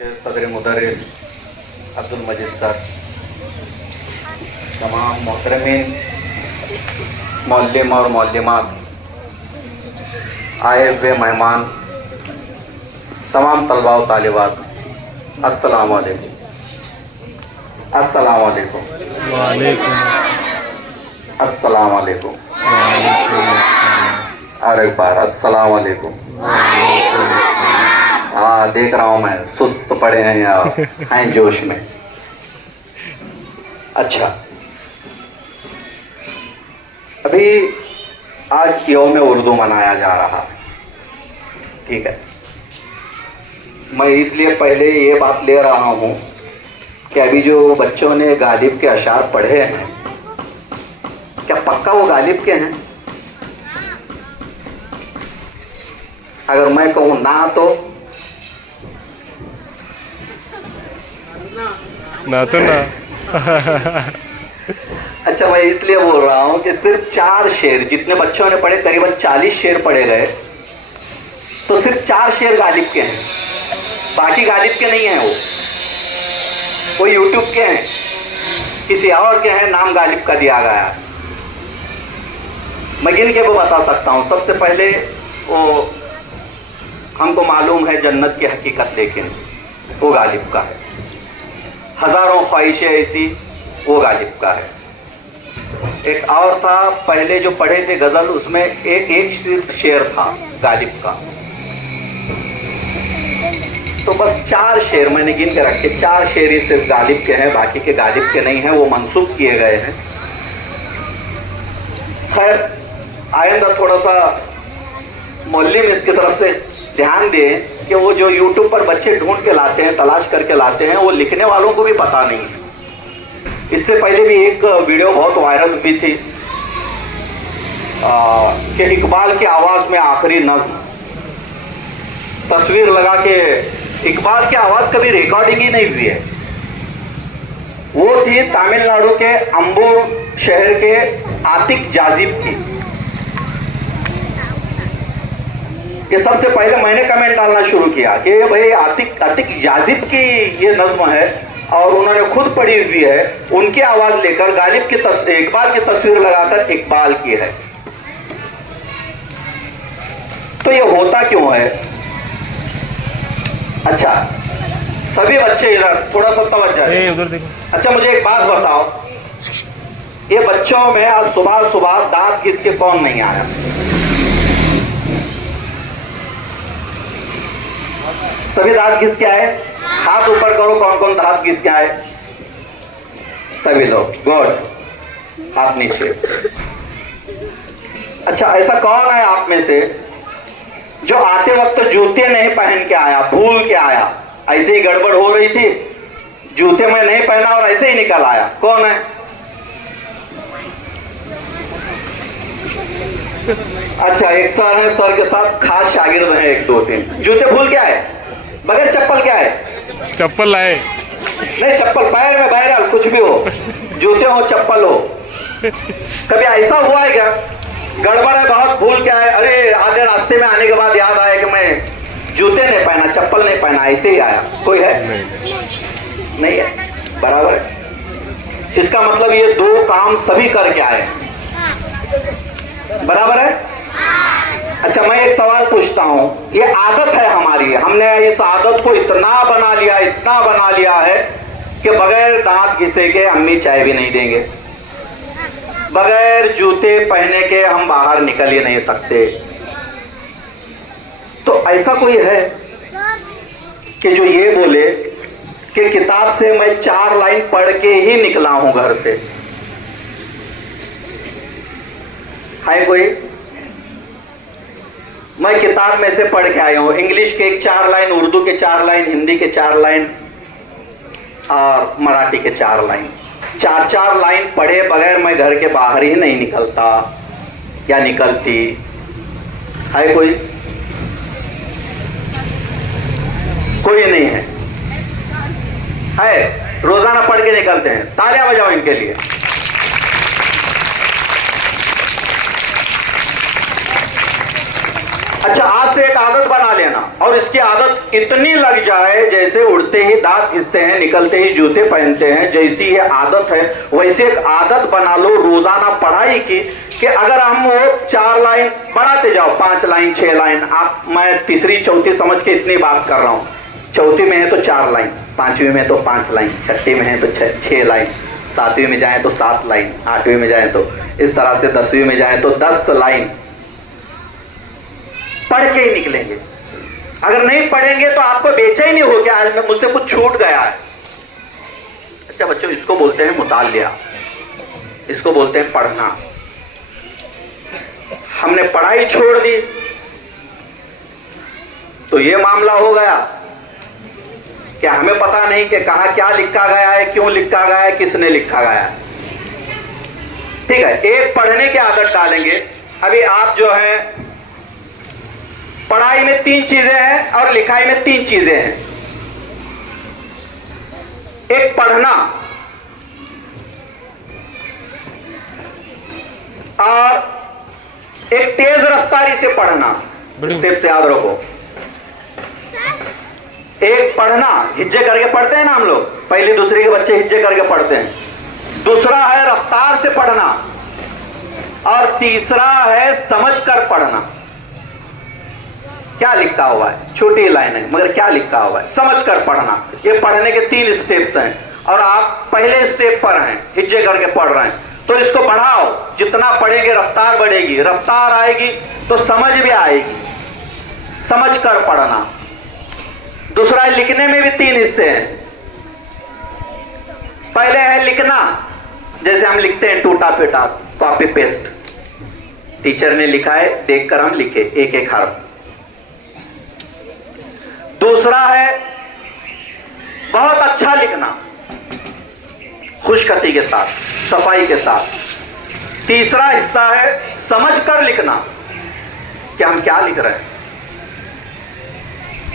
के सदर मुदर्रिस अब्दुल मजीद सर, तमाम मोहतरमीन मौल्लिम और मौल्लिमात, आए हुए मेहमान, तमाम तलबा व तालिबात, अस्सलाम वालेकुम। अस्सलाम वालेकुम। वालेकुम अस्सलाम वालेकुम। अस्सलाम। और एक बार अस्सलाम वालेकुम। हाँ, देख रहा हूँ मैं, सुस्त पड़े हैं या हैं जोश में। अच्छा, अभी आज यौम उर्दू मनाया जा रहा है, ठीक है। मैं इसलिए पहले ये बात ले रहा हूँ कि अभी जो बच्चों ने गालिब के अशार पढ़े हैं, क्या पक्का वो गालिब के हैं? अगर मैं कहूँ ना तो ना अच्छा, मैं इसलिए बोल रहा हूँ कि सिर्फ 4 शेर, जितने बच्चों ने पढ़े करीबन 40 शेर पढ़े गए, तो सिर्फ 4 शेर गालिब के हैं, बाकी गालिब के नहीं हैं। वो यूट्यूब के हैं, किसी और के हैं, नाम गालिब का दिया गया है। मैं गिन के वो बता सकता हूँ। सबसे पहले, वो हमको मालूम है जन्नत की हकीकत, लेकिन वो गालिब का है। हजारों ख्वाहिशें ऐसी, वो गालिब का है। एक और था, पहले जो पढ़े थे गजल, उसमें एक सिर्फ शेर था गालिब का। तो बस 4 शेर मैंने गिन के रखे, 4 शेर ही सिर्फ गालिब के हैं, बाकी के गालिब के नहीं हैं, वो मंसूब किए गए हैं। खैर, आइंदा थोड़ा सा मोहल्ले में इसकी तरफ से ध्यान दें कि वो जो यूट्यूब पर बच्चे ढूंढ के लाते हैं, तलाश करके लाते हैं, वो लिखने वालों को भी पता नहीं है। इससे पहले भी एक वीडियो बहुत वायरल हुई थी कि इकबाल की आवाज़ में आखिरी नज़्म, तस्वीर लगा के। इकबाल की आवाज़ कभी रिकॉर्डिंग ही नहीं हुई है। वो थी तमिलनाडु के अंबूर शहर के आतिक जाजिब की। ये सबसे पहले मैंने कमेंट डालना शुरू किया कि भाई आतिक जाजिब की ये नज़्म है और उन्होंने खुद पढ़ी हुई है, उनकी आवाज़ लेकर गालिब की इकबाल की तस्वीर लगाकर इकबाल की है। तो ये होता क्यों है? अच्छा, सभी बच्चे इधर थोड़ा सा तवज्जो दें। उधर देखो। अच्छा, मुझे एक बात बताओ, ये बच्चों में आज सुबह सुबह दांत घिस के कौन नहीं आया? सभी दांत घिस के आए? हाथ ऊपर करो, कौन कौन दांत घिस के आए? सभी लोग, गुड। हाथ नीचे। अच्छा, ऐसा कौन है आप में से जो आते वक्त जूते नहीं पहन के आया, भूल के आया? ऐसे ही गड़बड़ हो रही थी, जूते में नहीं पहना और ऐसे ही निकल आया। कौन है? अच्छा, एक सर है, सर के साथ खास शागिर्द हैं 1 2 3। जूते भूल के आए, बगैर चप्पल के आए? चप्पल लाए? नहीं, चप्पल पैर में, बहरहाल कुछ भी हो, जूते हो चप्पल हो। कभी ऐसा हुआ है क्या, गड़बड़ है बहुत, भूल के आए, अरे आधे रास्ते में आने के बाद याद आया कि मैं जूते नहीं पहना, चप्पल नहीं पहना, ऐसे ही आया? कोई है? नहीं है, बराबर है। इसका मतलब ये 2 काम सभी करके आए, बराबर है। अच्छा, मैं एक सवाल पूछता हूं, ये आदत है हमारी, हमने इस आदत को इतना बना लिया है कि बगैर दांत घिसे के अम्मी चाय भी नहीं देंगे, बगैर जूते पहने के हम बाहर निकल ही नहीं सकते। तो ऐसा कोई है कि जो ये बोले कि किताब से मैं 4 लाइन पढ़ के ही निकला हूं घर से? है कोई? मैं किताब में से पढ़ के आया हूं, इंग्लिश के 4 लाइन, उर्दू के 4 लाइन, हिंदी के 4 लाइन और मराठी के 4 लाइन, 4 लाइन पढ़े बगैर मैं घर के बाहर ही नहीं निकलता या निकलती। है कोई? कोई नहीं है? रोजाना पढ़ के निकलते हैं? तालियां बजाओ इनके लिए। अच्छा, आज से एक आदत बना लेना, और इसकी आदत इतनी लग जाए जैसे उड़ते ही दांत घिसते हैं, निकलते ही जूते पहनते हैं, जैसी ये आदत है वैसे एक आदत बना लो रोजाना पढ़ाई की, कि अगर हम वो 4 लाइन बढ़ाते जाओ, 5 लाइन 6 लाइन, आप मैं तीसरी चौथी समझ के इतनी बात कर रहा हूँ, चौथी में है तो 4 लाइन, 5वीं में तो 5 लाइन, छठी में है तो 6 लाइन, 7वीं में जाए तो 7 लाइन, 8वीं में जाए तो इस तरह से, 10वीं में जाए तो 10 लाइन पढ़ के ही निकलेंगे। अगर नहीं पढ़ेंगे तो आपको बेचैनी हो गया, आज मुझसे कुछ छूट गया है। अच्छा बच्चों, इसको बोलते हैं मुतालिया, इसको बोलते हैं पढ़ना। हमने पढ़ाई छोड़ दी तो ये मामला हो गया कि हमें पता नहीं कि कहां क्या लिखा गया है, क्यों लिखा गया है, किसने लिखा गया है। ठीक है, एक पढ़ने की आदत डालेंगे। अभी आप जो है पढ़ाई में 3 चीजें हैं और लिखाई में 3 चीजें हैं। एक पढ़ना और एक तेज रफ्तारी से पढ़ना, स्टेप से याद रखो। एक पढ़ना हिज्जे करके पढ़ते हैं ना हम लोग, पहली दूसरी के बच्चे हिज्जे करके पढ़ते हैं। दूसरा है रफ्तार से पढ़ना, और तीसरा है समझकर पढ़ना। क्या लिखा हुआ है, छोटी लाइन है मगर क्या लिखा हुआ है, समझकर पढ़ना। ये पढ़ने के 3 स्टेप्स हैं, और आप पहले स्टेप पर हैं, हिज्जे करके पढ़ रहे हैं, तो इसको बढ़ाओ। जितना पढ़ेंगे रफ्तार बढ़ेगी, रफ्तार आएगी तो समझ भी आएगी, समझकर पढ़ना। दूसरा है लिखने में भी 3 हिस्से हैं। पहले है लिखना, जैसे हम लिखते हैं टूटा पेटा, कॉपी पेस्ट, टीचर ने लिखा है देखकर हम लिखे एक एक हर्फ। दूसरा है बहुत अच्छा लिखना, खुशखती के साथ, सफाई के साथ। तीसरा हिस्सा है समझकर लिखना कि हम क्या लिख रहे हैं।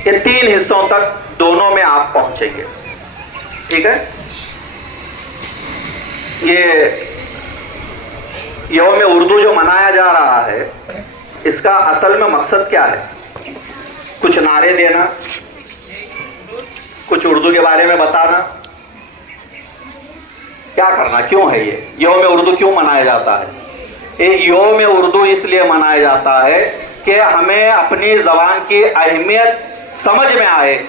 ये 3 हिस्सों तक दोनों में आप पहुंचेंगे। ठीक है, ये यौम उर्दू जो मनाया जा रहा है, इसका असल में मकसद क्या है? कुछ नारे देना, कुछ उर्दू के बारे में बताना, क्या करना, क्यों है ये यौम उर्दू क्यों मनाया जाता है? ये यौम उर्दू इसलिए मनाया जाता है कि हमें अपनी जबान की अहमियत समझ में आए,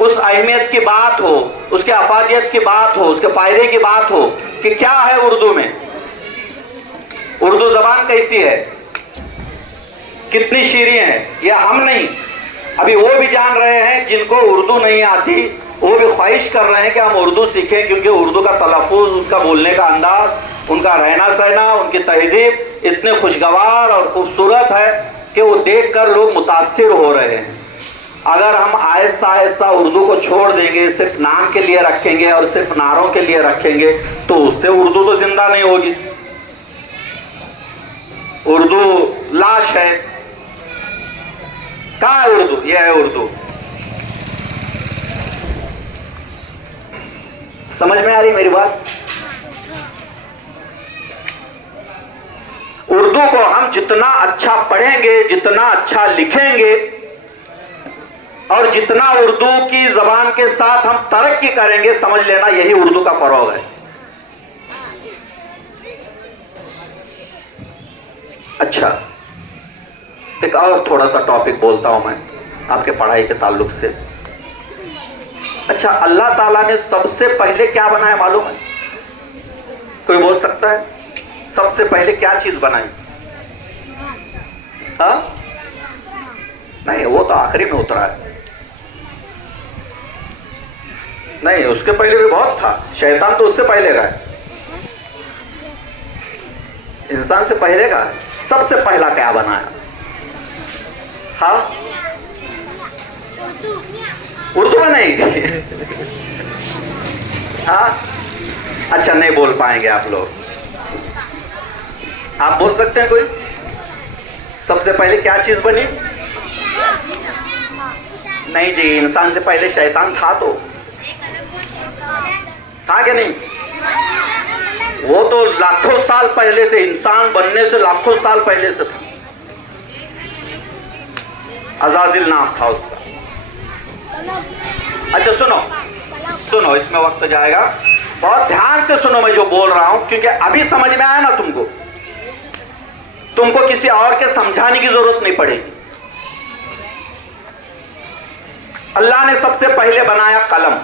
उस अहमियत की बात हो, उसके अफादियत की बात हो, उसके फायदे की बात हो कि क्या है उर्दू में, उर्दू जबान कैसी है, कितनी शीरें हैं। ये हम नहीं, अभी वो भी जान रहे हैं जिनको उर्दू नहीं आती, वो भी ख्वाहिश कर रहे हैं कि हम उर्दू सीखें, क्योंकि उर्दू का तलफ़ुज़, उसका बोलने का अंदाज, उनका रहना सहना, उनकी तहजीब इतने खुशगवार और खूबसूरत है कि वो देखकर लोग मुतासिर हो रहे हैं। अगर हम आहिस्ता आहिस्ता उर्दू को छोड़ देंगे, सिर्फ नाम के लिए रखेंगे और सिर्फ नारों के लिए रखेंगे, तो उससे उर्दू तो जिंदा नहीं होगी। उर्दू लाश है। कहाँ है उर्दू? यह है उर्दू। समझ में आ रही मेरी बात? उर्दू को हम जितना अच्छा पढ़ेंगे, जितना अच्छा लिखेंगे, और जितना उर्दू की जबान के साथ हम तरक्की करेंगे, समझ लेना यही उर्दू का फरोग है। अच्छा, एक और थोड़ा सा टॉपिक बोलता हूं मैं आपके पढ़ाई के ताल्लुक से। अच्छा, अल्लाह ताला ने सबसे पहले क्या बनाया मालूम है? कोई बोल सकता है? सबसे पहले क्या चीज बनाई? हाँ? नहीं, वो तो आखिरी में उतरा है। नहीं, उसके पहले भी बहुत था। शैतान तो उससे पहले का है, इंसान से पहले का है। सबसे पहला क्या बनाया? हाँ, उर्दू में नहीं। हाँ, अच्छा, नहीं बोल पाएंगे आप लोग। आप बोल सकते हैं कोई? सबसे पहले क्या चीज बनी? नहीं जी, इंसान से पहले शैतान था। तो था क्या नहीं? वो तो लाखों साल पहले से, इंसान बनने से लाखों साल पहले से था। अजाजिल नाम था उसका। अच्छा सुनो सुनो, इसमें वक्त जाएगा, बहुत ध्यान से सुनो मैं जो बोल रहा हूं, क्योंकि अभी समझ में आया ना तुमको किसी और के समझाने की जरूरत नहीं पड़ेगी। अल्लाह ने सबसे पहले बनाया कलम,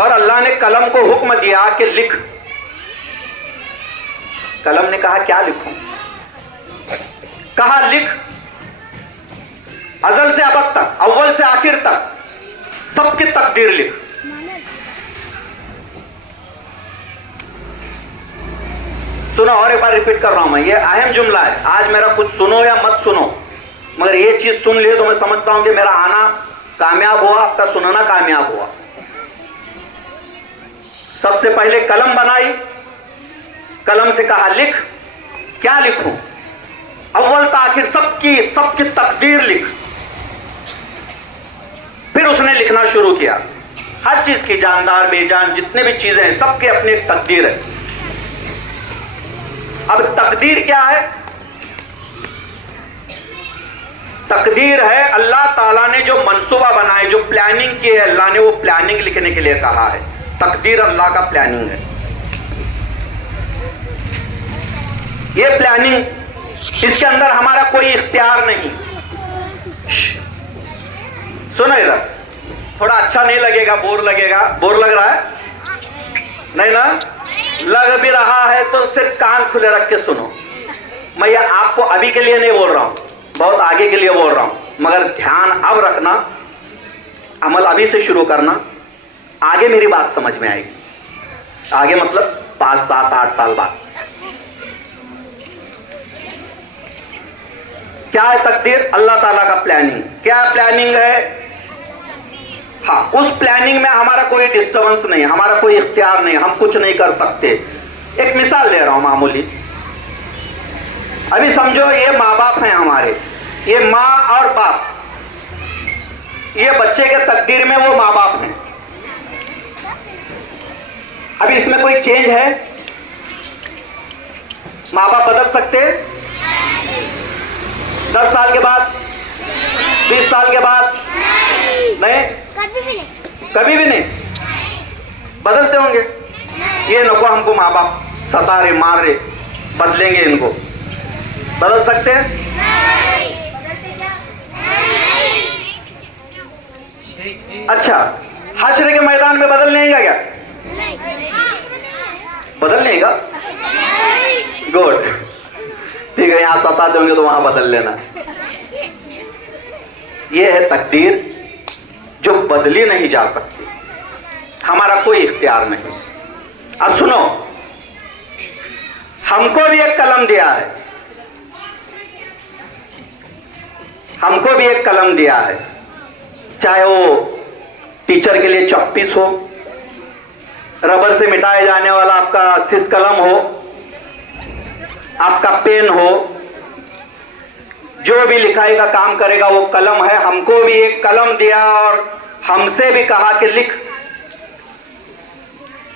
और अल्लाह ने कलम को हुक्म दिया कि लिख। कलम ने कहा क्या लिखूं? कहा लिख, अजल से अबद तक, अव्वल से आखिर तक सबकी तकदीर लिख। सुनो, और एक बार रिपीट कर रहा हूं मैं, ये अहम जुमला है। आज मेरा कुछ सुनो या मत सुनो, मगर ये चीज सुन लिए तो मैं समझता हूं कि मेरा आना कामयाब हुआ, आपका सुनना कामयाब हुआ। सबसे पहले कलम बनाई, कलम से कहा लिख। क्या लिखूं? अव्वल से आखिर सबकी तकदीर लिख। फिर उसने लिखना शुरू किया, हर चीज की, जानदार बेजान जितने भी चीजें हैं सबके अपनी एक तकदीर है। अब तकदीर क्या है? तकदीर है अल्लाह ताला ने जो मंसूबा बनाए, जो प्लानिंग की है, अल्लाह ने वो प्लानिंग लिखने के लिए कहा है। तकदीर अल्लाह का प्लानिंग है। ये प्लानिंग, इसके अंदर हमारा कोई इख्तियार नहीं। सुनो इधर, थोड़ा अच्छा नहीं लगेगा, बोर लगेगा। बोर लग रहा है? नहीं ना? लग भी रहा है तो सिर्फ कान खुले रख के सुनो। मैं ये आपको अभी के लिए नहीं बोल रहा हूं, बहुत आगे के लिए बोल रहा हूं, मगर ध्यान अब रखना, अमल अभी से शुरू करना, आगे मेरी बात समझ में आएगी। आगे मतलब 5, 7, 8 साल बाद। क्या है तकदीर? अल्लाह ताला का प्लानिंग। क्या प्लानिंग है? हाँ, उस प्लानिंग में हमारा कोई डिस्टर्बेंस नहीं, हमारा कोई इख्तियार नहीं, हम कुछ नहीं कर सकते। एक मिसाल ले रहा हूं मामूली। अभी समझो ये माँ बाप हैं हमारे, ये माँ और बाप, ये बच्चे के तकदीर में वो माँ बाप हैं। अभी इसमें कोई चेंज है? माँ बाप बदल सकते? 10 साल के बाद, 20 साल के बाद? नहीं, कभी भी नहीं बदलते होंगे। ये नको हमको माँ बाप सता रहे, मार रहे, बदलेंगे इनको। बदल सकते हैं? अच्छा, हश्र के मैदान में बदल नहीं क्या? बदल नहीं का? गुड, ठीक है। यहां सता दोगे तो वहां बदल लेना। यह है तकदीर जो बदली नहीं जा सकती, हमारा कोई इख्तियार नहीं। अब सुनो, हमको भी एक कलम दिया है, हमको भी एक कलम दिया है, चाहे वो टीचर के लिए चॉकपीस हो, रबर से मिटाए जाने वाला आपका सिस कलम हो, आपका पेन हो, जो भी लिखाई का काम करेगा वो कलम है। हमको भी एक कलम दिया और हमसे भी कहा कि लिख।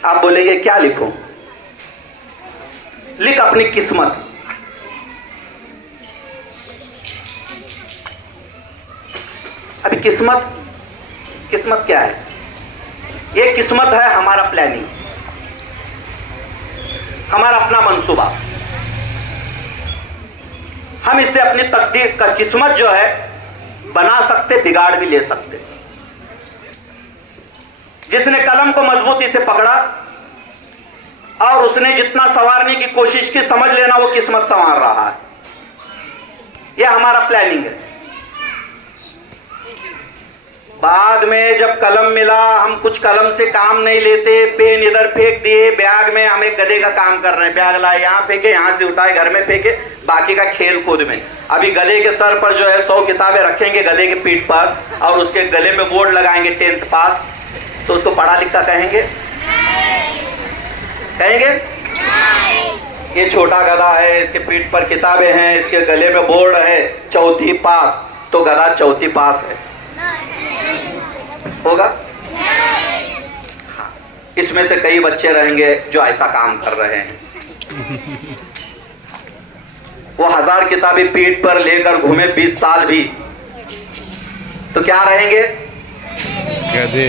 आप बोलेंगे क्या लिखूं? लिख अपनी किस्मत। अभी किस्मत क्या है? ये किस्मत है हमारा प्लानिंग, हमारा अपना मंसूबा। हम इससे अपनी तकदीर का किस्मत जो है बना सकते, बिगाड़ भी ले सकते। जिसने कलम को मजबूती से पकड़ा और उसने जितना संवारने की कोशिश की, समझ लेना वो किस्मत संवार रहा है। यह हमारा प्लानिंग है। बाद में जब कलम मिला, हम कुछ कलम से काम नहीं लेते, पेन इधर फेंक दिए, बैग में हम एक गधे का काम कर रहे हैं, बैग लाए यहाँ फेंके, यहाँ से उठाए घर में फेंके, बाकी का खेल कूद में। अभी गधे के सर पर जो है 100 किताबें रखेंगे गधे के पीठ पर, और उसके गले में बोर्ड लगाएंगे 10th पास, तो उसको पढ़ा लिखा कहेंगे? कहेंगे? ये छोटा गधा है, इसके पीठ पर किताबें हैं, इसके गले में बोर्ड है 4थी पास, तो गधा 4थी पास है, होगा? हाँ। इसमें से कई बच्चे रहेंगे जो ऐसा काम कर रहे हैं। वो 1000 किताबें पीठ पर लेकर घूमे 20 साल भी, तो क्या रहेंगे? गधे।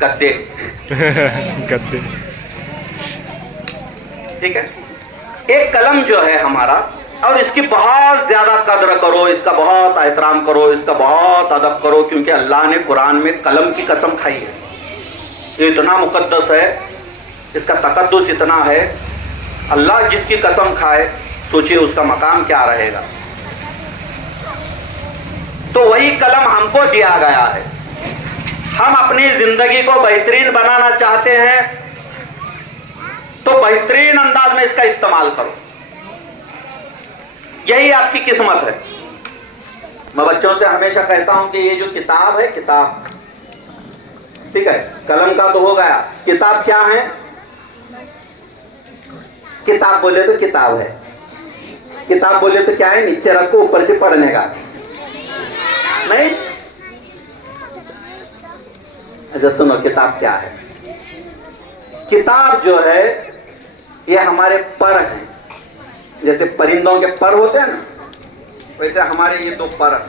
गद्दे। गधे। ठीक है, एक कलम जो है हमारा, और इसकी बहुत ज्यादा कद्र करो, इसका बहुत एहतराम करो, इसका बहुत अदब करो, क्योंकि अल्लाह ने कुरान में कलम की कसम खाई है। ये इतना मुकद्दस है, इसका तकद्दुस इतना है। अल्लाह जिसकी कसम खाए, सोचिए उसका मकाम क्या रहेगा। तो वही कलम हमको दिया गया है। हम अपनी जिंदगी को बेहतरीन बनाना चाहते हैं तो बेहतरीन अंदाज में इसका इस्तेमाल करो, यही आपकी किस्मत है। मैं बच्चों से हमेशा कहता हूं कि ये जो किताब है, किताब, ठीक है, कलम का तो हो गया, किताब क्या है? किताब बोले तो किताब है, किताब बोले तो क्या है? नीचे रखो, ऊपर से पढ़ने का नहीं। अच्छा सुनो, किताब क्या है? किताब जो है ये हमारे पर हैं। जैसे परिंदों के पर होते हैं ना, वैसे हमारे ये 2 पर हैं।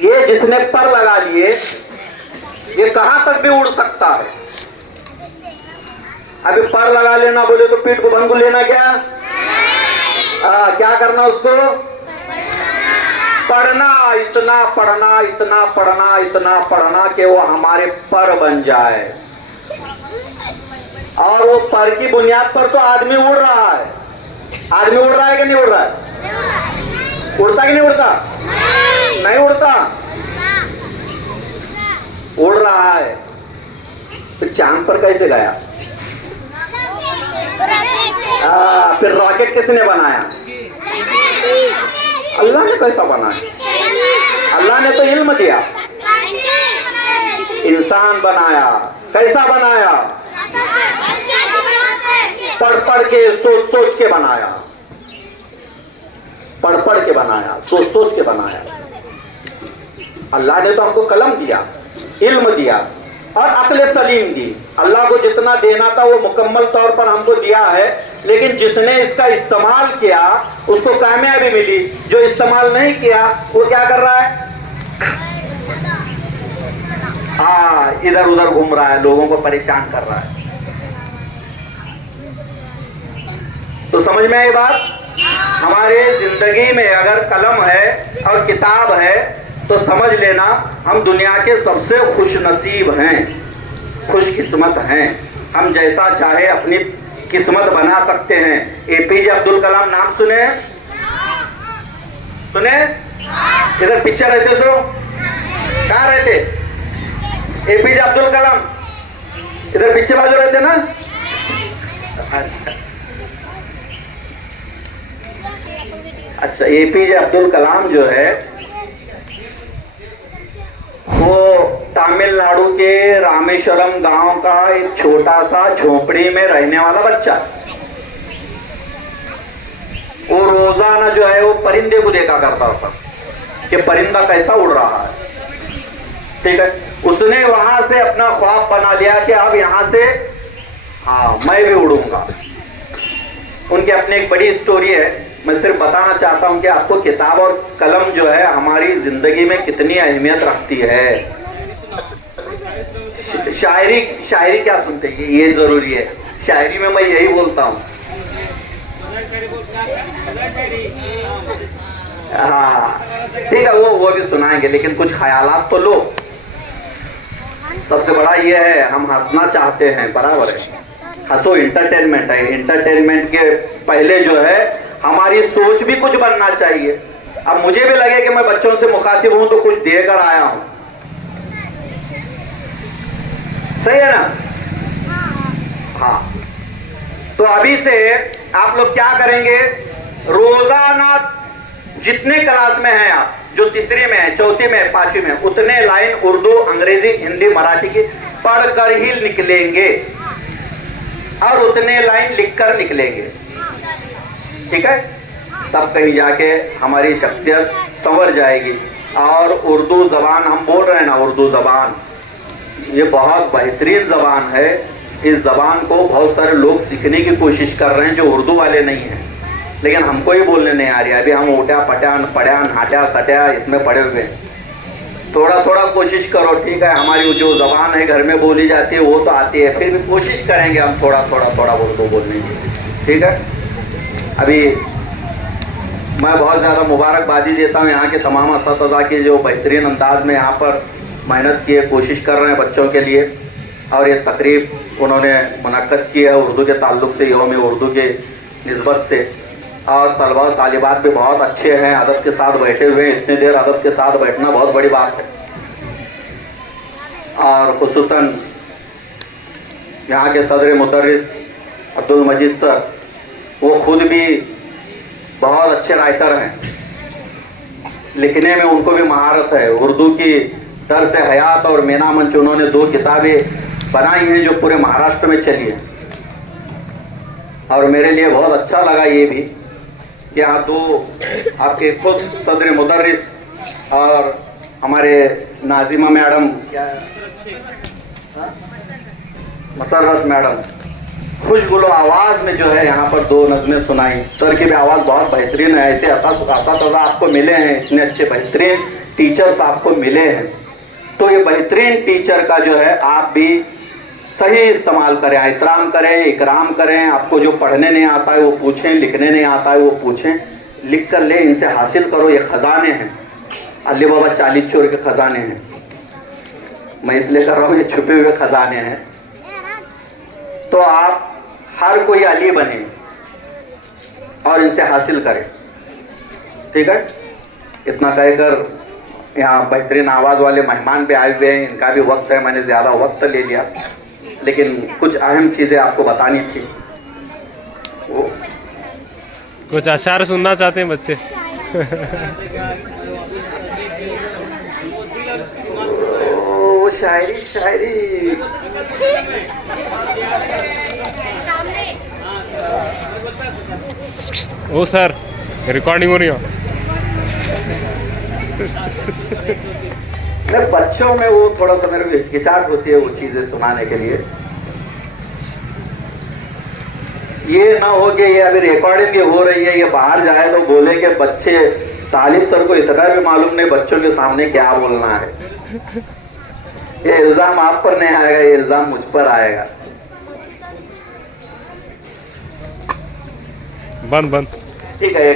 ये जिसने पर लगा लिए, ये कहां तक भी उड़ सकता है। अभी पर लगा लेना बोले तो पीठ को भंगू लेना, क्या करना उसको? पढ़ना, इतना पढ़ना, इतना पढ़ना, इतना पढ़ना कि वो हमारे पर बन जाए। और वो पर की बुनियाद पर तो आदमी उड़ रहा है। आदमी उड़ रहा है कि नहीं उड़ रहा है? उड़ता कि नहीं उड़ता? नहीं उड़ता, उड़ रहा है। तो चांद पर कैसे गया? फिर रॉकेट किसने बनाया? अल्लाह ने। कैसा बनाया? अल्लाह ने तो इल्म दिया, इंसान बनाया। कैसा बनाया? पढ़ पढ़ के, सोच सोच के बनाया, पढ़ पढ़ के बनाया, सोच सोच के बनाया। अल्लाह ने तो हमको कलम दिया, इल्म दिया और अक्ल सलीम दी। अल्लाह को जितना देना था वो मुकम्मल तौर पर हमको दिया है, लेकिन जिसने इसका इस्तेमाल किया उसको कामयाबी मिली। जो इस्तेमाल नहीं किया वो क्या कर रहा है? इधर उधर घूम रहा है, लोगों को परेशान कर रहा है। तो समझ में आई बात? हमारे जिंदगी में अगर कलम है और किताब है तो समझ लेना हम दुनिया के सबसे खुश नसीब हैं, खुशकिस्मत हैं। हम जैसा चाहे अपनी किस्मत बना सकते हैं। एपीजे अब्दुल कलाम नाम सुने? सुने? इधर पीछे रहते सो, कहाँ रहते? एपीजे अब्दुल कलाम इधर पीछे बाजू रहते ना? अच्छा, एपीजे अब्दुल कलाम जो है वो तमिलनाडु के रामेश्वरम गांव का एक छोटा सा झोपड़ी में रहने वाला बच्चा। वो रोजाना जो है वो परिंदे को देखा करता था कि परिंदा कैसा उड़ रहा है। ठीक है, उसने वहां से अपना ख्वाब बना लिया कि अब यहां से मैं भी उड़ूंगा। उनकी अपनी एक बड़ी स्टोरी है, मैं सिर्फ बताना चाहता हूं कि आपको किताब और कलम जो है हमारी जिंदगी में कितनी अहमियत रखती है। शायरी क्या सुनते हैं, ये जरूरी है। शायरी में मैं यही बोलता हूँ। हाँ ठीक है, वो भी सुनाएंगे, लेकिन कुछ ख्यालात तो लो। सबसे बड़ा ये है, हम हंसना चाहते हैं, बराबर है, हंसो, इंटरटेनमेंट है। इंटरटेनमेंट के पहले जो है हमारी सोच भी कुछ बनना चाहिए। अब मुझे भी लगे कि मैं बच्चों से मुखातिब हूं तो कुछ देकर आया हूं, सही है ना? हाँ, तो अभी से आप लोग क्या करेंगे, रोजाना जितने क्लास में हैं आप, जो तीसरी में है, चौथी में, पांचवी में, उतने लाइन उर्दू, अंग्रेजी, हिंदी, मराठी की पढ़कर ही निकलेंगे और उतने लाइन लिखकर निकलेंगे। ठीक है, तब कहीं जाके हमारी शख्सियत संवर जाएगी। और उर्दू जबान हम बोल रहे हैं ना, उर्दू जबान ये बहुत बेहतरीन ज़बान है। इस ज़बान को बहुत सारे लोग सीखने की कोशिश कर रहे हैं जो उर्दू वाले नहीं हैं, लेकिन हमको ही बोलने नहीं आ रही है। अभी हम उठा पटान पढ़ान हाटा सटा इसमें पड़े हुए हैं। थोड़ा थोड़ा कोशिश करो, ठीक है। हमारी जो ज़बान है घर में बोली जाती है वो तो आती है, फिर भी कोशिश करेंगे हम थोड़ा उर्दू बोलने की, ठीक है। अभी मैं बहुत ज़्यादा मुबारकबादी देता हूँ यहाँ के तमाम असातिज़ा की जो बेहतरीन अंदाज में यहाँ पर मेहनत की है, कोशिश कर रहे हैं बच्चों के लिए। और ये तकरीब उन्होंने मुनक्कद की है उर्दू के ताल्लुक़ से, यौम उर्दू के निस्बत से। और तलबा और तालिबात भी बहुत अच्छे हैं, अदब के साथ बैठे हुए हैं। इतनी देर अदब के साथ बैठना बहुत बड़ी बात है। और खुसूसन यहाँ के सदर मुदर्रिस अब्दुल मजीद सर, वो खुद भी बहुत अच्छे राइटर हैं, लिखने में उनको भी महारत है। उर्दू की दर्स हयात और मेना मंच उन्होंने 2 किताबें बनाई हैं जो पूरे महाराष्ट्र में चली है। और मेरे लिए बहुत अच्छा लगा ये भी कि यहाँ 2 आपके खुद सदर मुदर्रिस और हमारे नाजिमा मैडम, क्या मसरत मैडम, खुशगुलो आवाज़ में जो है यहाँ पर 2 नज़में सुनाई। सर की भी आवाज़ बहुत बेहतरीन है। ऐसे असातिज़ा आपको मिले हैं, इतने अच्छे बेहतरीन टीचर्स आपको मिले हैं। तो ये बेहतरीन टीचर का जो है आप भी सही इस्तेमाल करें, एहतराम करें, इकराम करें। आपको जो पढ़ने नहीं आता है वो पूछें, लिखने नहीं आता है वो पूछें, लिख कर ले, इनसे हासिल करो। ये ख़जाने हैं, अली बाबा 40 चोर के ख़जाने हैं। मैं इसलिए कर रहा हूँ, ये छुपे हुए ख़जाने हैं। तो आप हर कोई अली बने और इनसे हासिल करें, ठीक है। इतना कहकर यहाँ बेहतरीन आवाज़ वाले मेहमान भी आए हुए हैं, इनका भी वक्त है, मैंने ज़्यादा वक्त ले लिया, लेकिन कुछ अहम चीज़ें आपको बतानी थी। वो कुछ अशार सुनना चाहते हैं बच्चे? ओ शायरी ओ सर, रिकॉर्डिंग हो रही हो। मैं बच्चों में वो थोड़ा सा मेरे को हिचकिचाहट होती है वो चीज़ें सुनाने के लिए। ये ना हो कि ये अभी रिकॉर्डिंग हो रही है, ये बाहर जाए तो बोले कि बच्चे, तालिब सर को इतना भी मालूम नहीं बच्चों के सामने क्या बोलना है। ये इल्ज़ाम आप पर नहीं आएगा, ये इल्ज़ाम मुझ पर आएगा। बंद, ठीक है।